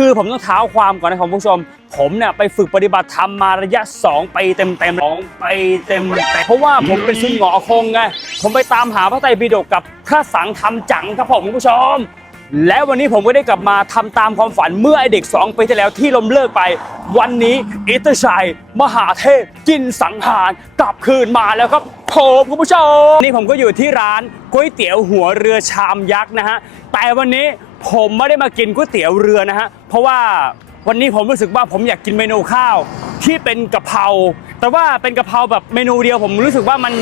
คือผมต้องเท้าความก่อนนะคุณผู้ชม ผมเนี่ยไปฝึกปฏิบัติธรรมมาระยะ2ปีเต็มๆสองปีเต็มๆเพราะว่าผมเป็นซุนหงอคงไงผมไปตามหาพระไตรปิฎกกับพระสังธรรมจังครับผมคุณผู้ชม และวันนี้ผมก็ได้กลับมาทำตามความฝันเมื่อไอเด็ก 2 ปีที่แล้วที่ล้มเลิกไป วันนี้อิตชัย มหาเทพ กินสังหารกลับคืนมาแล้วครับผมคุณผู้ชมนี่ผมก็อยู่ที่ร้านก๋วยเตี๋ยวหัวเรือชามยักษ์นะฮะแต่วันนี้ผมไม่ได้มากินก๋วยเตี๋ยวเรือนะฮะเพราะว่าวันนี้ผมรู้สึกว่าผมอยากกินเมนูข้าวที่เป็นกะเพราแต่ว่าเป็นกะเพราแบบเมนูเดียวผมรู้สึกว่ามัน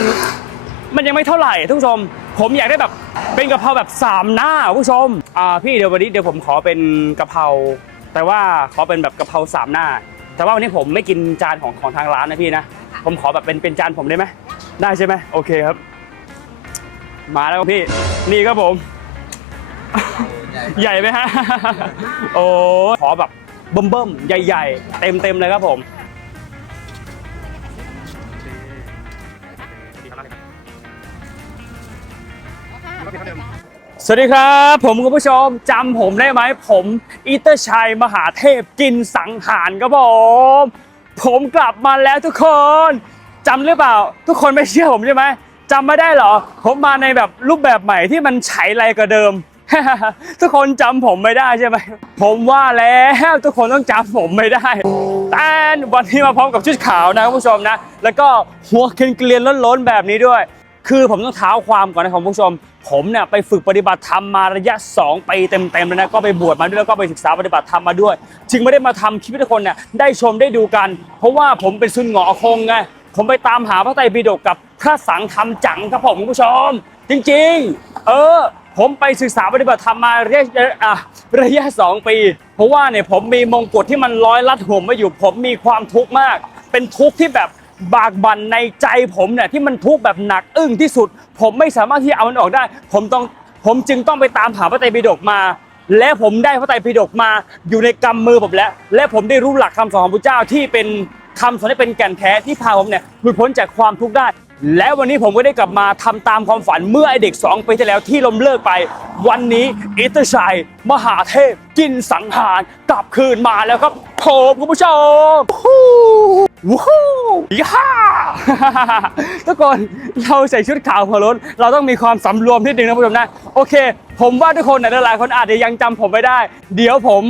มันยังไม่เท่าไหร่ทุกผู้ชม ผมอยากได้แบบเป็นกะเพราแบบสามหน้าผู้ชมอ่าพี่เดี๋ยววันนี้เดี๋ยวผมขอเป็นกะเพราแต่ว่าขอเป็นแบบกะเพราสามหน้า แต่ว่าวันนี้ผมไม่กินจานของของทางร้านนะพี่นะผมขอแบบเป็นเป็นจานผมได้ไหมได้ใช่ไหมโอเคครับ มาแล้วพี่นี่ครับผม ใหญ่ไหมฮะโอ้ขอแบบเบิ่มๆใหญ่ ๆ เต็มๆเลยครับผม สวัสดีครับ ผมคุณผู้ชมจำผมได้ไหมผมอีเตอร์ชัยมหาเทพกินสังหารครับผม ผมกลับมาแล้วทุกคนจำหรือเปล่า ทุกคนไม่เชื่อผมใช่ไหมจำไม่ได้เหรอ ผมมาในแบบรูปแบบใหม่ที่มันใช้ไรกว่าเดิม ทุกคนจำผมไม่ได้ใช่ไหมผมว่าแล้วทุกคนต้องจำผมไม่ได้แต่วันนี้มาพร้อมกับชุดขาวนะคุณผู้ชมนะ แล้วก็หัวเกลียนๆล้นๆแบบนี้ด้วย คือผมต้องเท้าความก่อนนะคุณผู้ชม ผมเนี่ยไปฝึกปฏิบัติธรรมมาระยะ2ปีเต็มๆเลยนะก็ไปบวชมาด้วยแล้วก็ไปศึกษาปฏิบัติธรรมมาด้วย จึงไม่ได้มาทำคลิปให้ทุกคนเนี่ยได้ชมได้ดูกัน เพราะว่าผมเป็นซุนหงอคงไงผมไปตามหาพระไตรปิฎกกับพระสังธรรมจังครับผมคุณผู้ชม จริงๆ เออ ผมไปศึกษาปฏิบัติธรรมมาระยะอะระยะ2ปี เพราะว่าเนี่ยผมมีมงกุฎที่มันร้อยลัดหัวมาอยู่ ผมมีความทุกข์มาก เป็นทุกข์ที่แบบ บากบั่นในใจผมเนี่ยที่มันทุกข์แบบหนักอึ้งที่สุด ผมไม่สามารถที่จะเอามันออกได้ ผมต้องผมจึงต้องไปตามหาพระไตรปิฎกมา และผมได้พระไตรปิฎกมาอยู่ในกำมือผมแล้ว และผมได้รู้หลักคำสอนของพระเจ้าที่เป็นคำสอนที่เป็นแก่นแท้ที่พาผมเนี่ยหลุดพ้นจากความทุกข์ได้ และวันนี้ผมก็ได้กลับมาทำตามความฝันเมื่อไอเด็ก 2 ปีที่แล้วที่ล้มเลิกไป วันนี้อิตชัย มหาเทพ กินสังหารกลับคืนมาแล้วครับผมคุณผู้ชมวู้ฮู้ย่าทุกคนเราใส่ชุดขาวหัวรถเราต้องมีความสำรวมนิดนึงนะผู้ชมนะ โอเค ผมว่าทุกคนเนี่ยหลายๆคนอาจจะยังจำผมไม่ได้ เดี๋ยวผม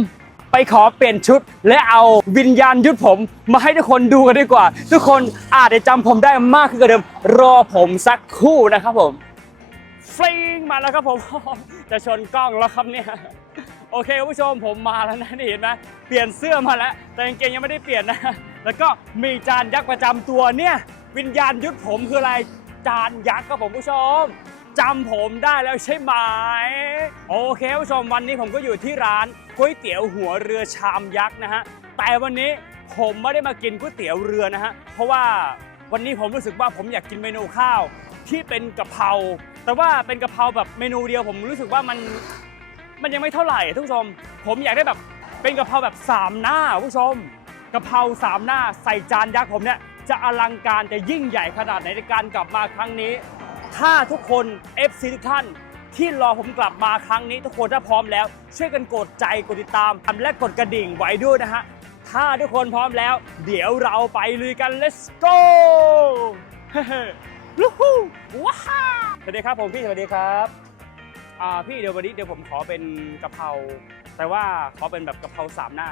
ไปขอเปลี่ยนชุด และเอาวิญญาณยุทธผม มาให้ทุกคนดูกันดีกว่า ทุกคนอาจจะจำผมได้มากขึ้นกว่าเดิม รอผมสักครู่นะครับผมฟริงมาแล้วครับผม จะชนกล้องแล้วครับเนี่ยโอเคคุณผู้ชมผมมาแล้วนะนี่เห็นไหมเปลี่ยนเสื้อมาแล้ว แต่กางเกงยังไม่ได้เปลี่ยนนะ แล้วก็มีจานยักษ์ประจำตัวเนี่ย วิญญาณยุทธผมคืออะไรจานยักษ์ครับผมผู้ชม จำผมได้แล้วใช่ไหม โอเคผู้ชมวันนี้ผมก็อยู่ที่ร้านก๋วยเตี๋ยวหัวเรือชามยักษ์นะฮะ แต่วันนี้ผมไม่ได้มากินก๋วยเตี๋ยวเรือนะฮะ เพราะว่าวันนี้ผมรู้สึกว่าผมอยากกินเมนูข้าวที่เป็นกะเพรา แต่ว่าเป็นกะเพราแบบเมนูเดียวผมรู้สึกว่ามันมันยังไม่เท่าไหร่ทุกผู้ชม ผมอยากได้แบบเป็นกะเพราแบบสามหน้าผู้ชมกะเพราสามหน้าใส่จานยักษ์ผมเนี่ยจะอลังการจะยิ่งใหญ่ขนาดไหนในการกลับมาครั้งนี้ ถ้าทุกคน FC ทุกท่านที่รอผมกลับมาครั้งนี้ทุกคนถ้าพร้อมแล้ว ช่วยกันกดใจกดติดตามและกดกระดิ่งไว้ด้วยนะฮะ ถ้าทุกคนพร้อมแล้ว เดี๋ยวเราไปลุยกัน let's go ลูฮูว้าวสวัสดีครับผมพี่สวัสดีครับอ่าพี่เดี๋ยววันนี้เดี๋ยวผมขอเป็นกะเพราแต่ว่าขอเป็นแบบกะเพราสามหน้า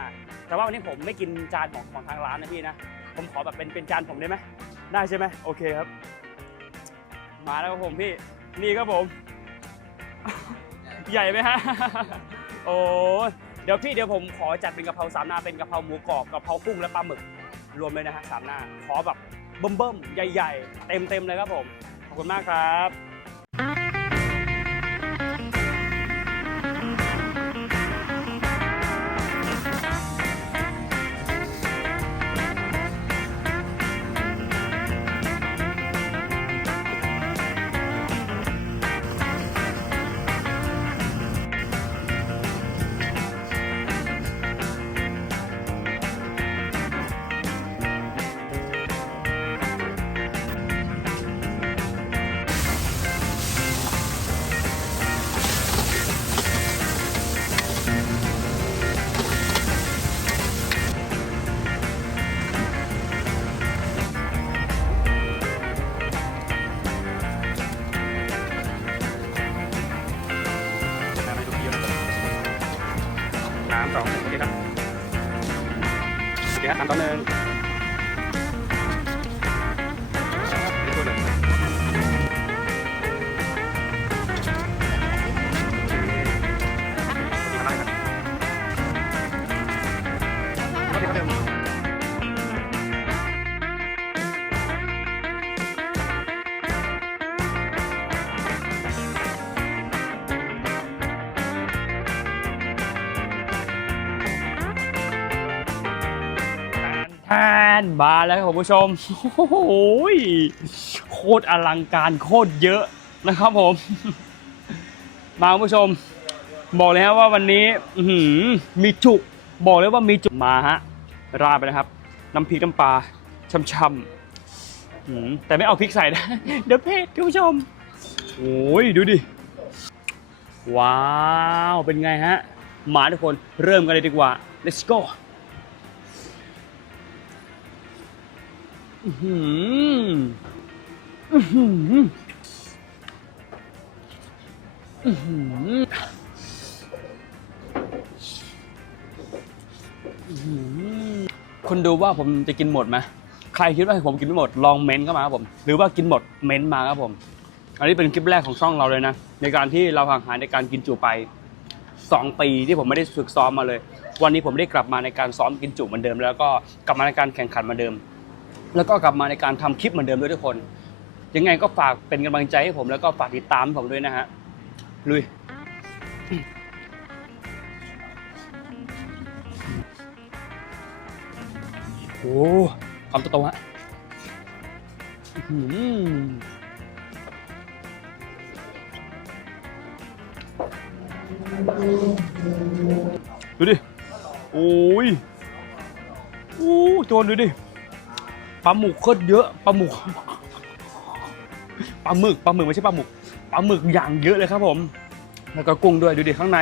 แต่ว่าวันนี้ผมไม่กินจานของของทางร้านนะพี่นะ ผมขอแบบเป็นเป็นจานผมได้ไหมได้ใช่ไหมโอเคครับ มาแล้วครับผมพี่ นี่ครับผม ใหญ่ไหมฮะ โอ้เดี๋ยวพี่เดี๋ยวผมขอจัดเป็นกะเพราสามหน้าเป็นกะเพราหมูกรอบกะเพรากุ้งและปลาหมึก รวมเลยนะฮะสามหน้า ขอแบบเบิ่มๆใหญ่ ๆ เต็มๆเลยครับผม ขอบคุณมากครับ แทนมาแล้วครับคุณผู้ชมโอ้โหยโคตรอลังการโคตรเยอะนะครับผม มาคุณผู้ชม บอกเลยฮะว่าวันนี้มีจุกบอกเลยว่ามีจุกมาฮะราไปนะครับ น้ำพริกน้ำปลาช่ำๆแต่ไม่เอาพริกใส่นะเดี๋ยวเผ็ดคุณผู้ชมโอ้ยดูดิว้าว เป็นไงฮะ มาทุกคนเริ่มกันเลยดีกว่า let's go หืออื้อหืออื้อหืออื้อหือคนดูว่าผมจะกินหมดไหมใครคิดว่าผมกินไม่หมดลองเม้นต์เข้ามาครับผม หรือว่ากินหมดเม้นต์มาครับผม อันนี้เป็นคลิปแรกของช่องเราเลยนะ ในการที่เราห่างหายในการกินจุไป 2 ปีที่ผมไม่ได้ฝึกซ้อมมาเลย วันนี้ผมได้กลับมาในการซ้อมกินจุเหมือนเดิม แล้วก็กลับมาในการแข่งขันเหมือนเดิม แล้วก็กลับมาในการทำคลิปเหมือนเดิมด้วยทุกคน ยังไงก็ฝากเป็นกำลังใจให้ผมแล้วก็ฝากติดตามผมด้วยนะฮะลุยโอ้คำโตๆฮะอื้อหือดูดิ โอ้ย โอ้โจนดูดิ ปลาหมึกโคตรเยอะปลาหมึกปลาหมึกปลาหมึกไม่ใช่ปลาหมึกปลาหมึกอย่างเยอะเลยครับผม แล้วก็กุ้งด้วยดูดิข้างใน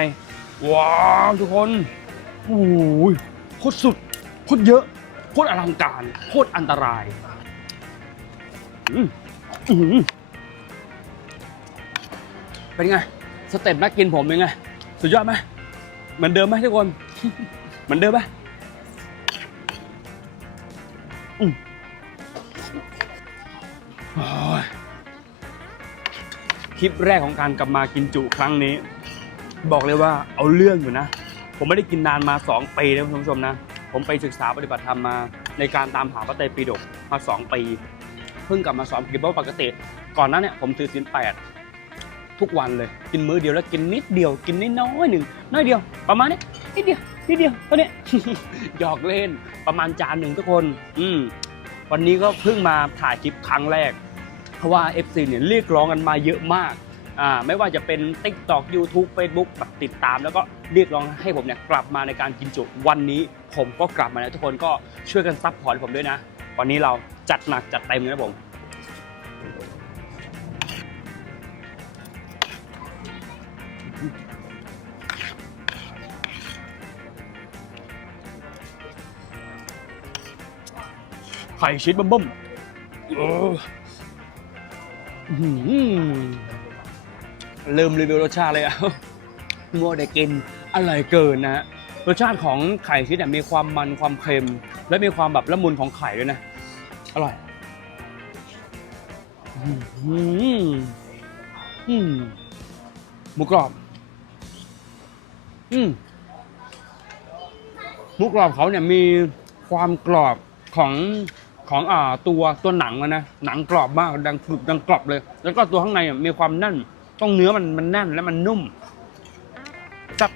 ว้าวทุกคนโอ้ยโคตรสุดโคตรเยอะโคตรอลังการโคตรอันตรายอืมอือหือเป็นไงสเต็ปนักกินผมเป็นไงสุดยอดไหมเหมือนเดิมไหมทุกคนเหมือนเดิมไหมอืม โอ้ยคลิปแรกของการกลับมากินจุครั้งนี้ บอกเลยว่าเอาเรื่องอยู่นะ ผมไม่ได้กินนานมา2ปีนะคุณผู้ชมนะ ผมไปศึกษาปฏิบัติธรรมมาในการตามหาพระไตรปิฎกมา2ปีเพิ่งกลับมาซ้อมกินเพราะปกติ ก่อนหนั้นเนี่ยผมถือศีลแปดทุกวันเลย กินมื้อเดียวแล้วกินนิดเดียวกินนิดน้อยหนึ่งน้อยเดียว ประมาณนี้นิดเดียวนิดเดียวเท่านี้หยอกเล่นประมาณจานหนึ่งทุกคน อืม วันนี้ก็เพิ่งมาถ่ายคลิปครั้งแรก เพราะว่า FC เนี่ยเรียกร้องกันมาเยอะมากอ่าไม่ว่าจะเป็น TikTok YouTube Facebook แบบติดตาม แล้วก็เรียกร้องให้ผมเนี่ยกลับมาในการกินจุวันนี้ผมก็กลับมาแล้วทุกคนก็ช่วยกันซัพพอร์ตผมด้วยนะ วันนี้เราจัดหนักจัดเต็มเลยนะผม ข่ชีสบมบมเอออื้อหือเริ่มรีวิวรสชาติเลยอะมัวแต่กินอร่อยเกินนะฮะรสชาติของไข่ชีสเนี่ยมีความมันความเค็ม และมีความแบบละมุนของไข่ด้วยนะ อร่อยอืมอืมหมูกรอบ อืมหมูกรอบเขาเนี่ยมีความกรอบของ ของอ่าตัวตัวหนังอะนะหนังกรอบมากดังกรุบดังกรอบเลย แล้วก็ตัวข้างในมีความแน่นต้องเนื้อมันมันแน่นและมันนุ่มจับ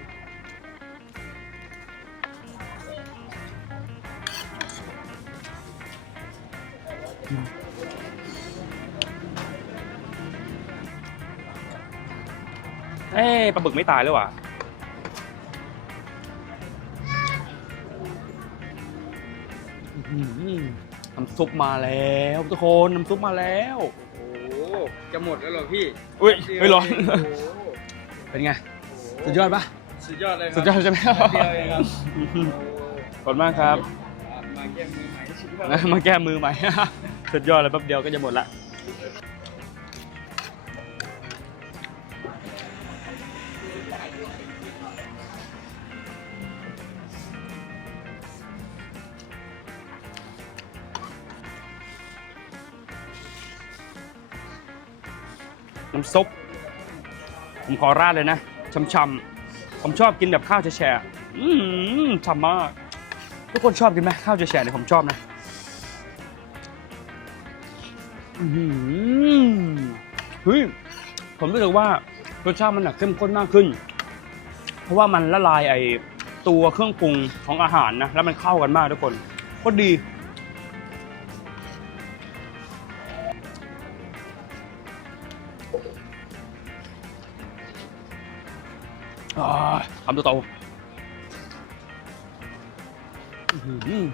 เอ้ปลาบึกไม่ตายเลยว่ะอื้อหือ น้ำซุปมาแล้วทุกคนน้ำซุปมาแล้วโอ้โหจะหมดแล้วเหรอพี่อุ้ยแป๊บเดียวไม่ร้อนเงโอ้โหเป็นไงโอ้โหสุดยอดปะสุดยอดเลยครับสุดยอดใช่ไหมแป๊บเดียวเองครับโอ้โหขอบคุณมากครับอะมาแก้มือใหม่สุดยอดนะมาแก้มือใหม่ สุดยอดเลยแป๊บเดียวก็จะหมดละ น้ำซุป ผมขอราดเลยนะช่ำๆผมชอบกินแบบข้าวแฉะอืมฉ่ำมาก ทุกคนชอบกินไหมข้าวแฉะเนี่ยผมชอบนะอื้อหือเฮ้ยผมรู้สึกว่ารสชาติมันหนักเข้มข้นมากขึ้น เพราะว่ามันละลายไอตัวเครื่องปรุงของอาหารนะ แล้วมันเข้ากันมากทุกคนโคตรดี ทำตัวโตอื้อหือ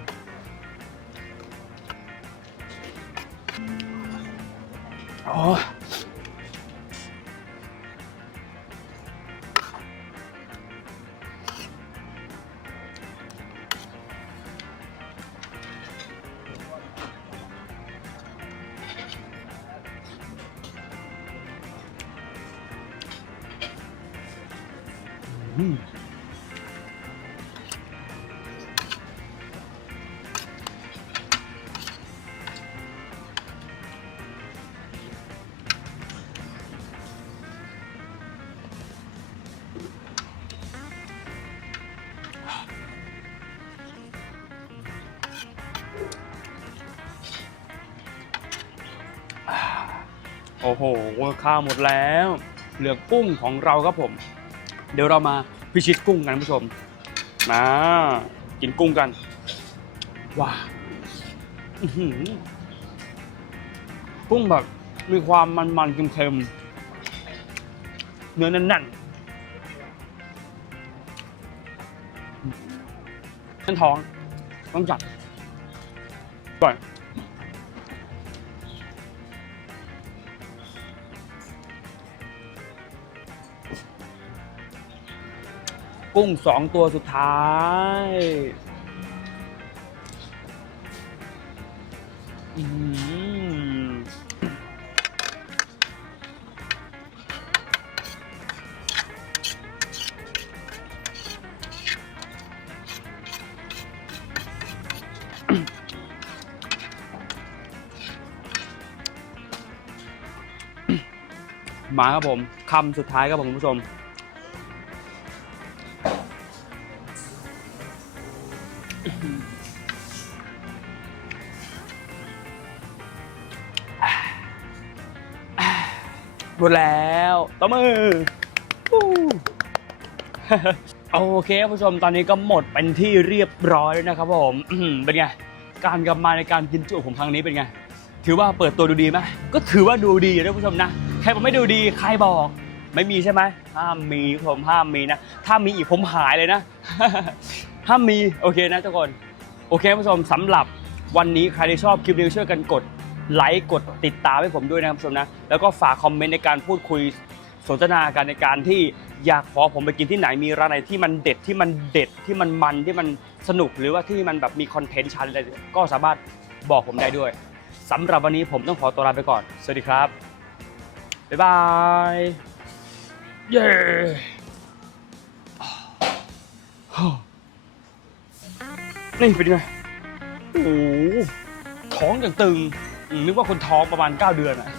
โอ้โหข้าวหมดแล้ว เหลือกุ้งของเราครับผม เดี๋ยวเรามาพิชิตกุ้งกันผู้ชมมากินกุ้งกัน ว้าวกุ้งแบบมีความมันๆเค็มๆเนื้อแน่นๆแน่นท้องต้องจัดก่อน กุ้งสองตัวสุดท้ายอืม มาครับผมคำสุดท้ายครับผมคุณผู้ชม หมดแล้วตบมืออู้โอเคครับผู้ชมตอนนี้ก็หมดเป็นที่เรียบร้อยแล้วนะครับผมเป็นไงการกลับมาในการกินจุผมครั้งนี้เป็นไง ถือว่าเปิดตัวดูดีไหมก็ถือว่าดูดีนะผู้ชมนะ ใครบอกไม่ดูดีใครบอก ไม่มีใช่ไหมห้ามมีผมห้ามมีนะ ถ้ามีอีกผมหายเลยนะ ห้ามมีโอเคนะทุกคน โอเคผู้ชมสำหรับวันนี้ใครที่ชอบคลิปนี้ช่วยกันกดไลค์กดติดตามให้ผมด้วยนะครับผู้ชมนะ แล้วก็ฝากคอมเมนต์ในการพูดคุยสนทนากันในการที่อยากขอผมไปกินที่ไหนมีร้านไหนที่มันเด็ดที่มันเด็ดที่มันมันที่มันสนุกหรือว่าที่มันแบบมีคอนเทนต์ชันอะไรก็สามารถบอกผมได้ด้วยสำหรับวันนี้ผมต้องขอตัวลาไปก่อน สวัสดีครับ บ๊ายบาย เย้นี่เป็นไงโอ้โหท้องอย่างตึง นึกว่าคนท้องประมาณ 9 เดือนอะ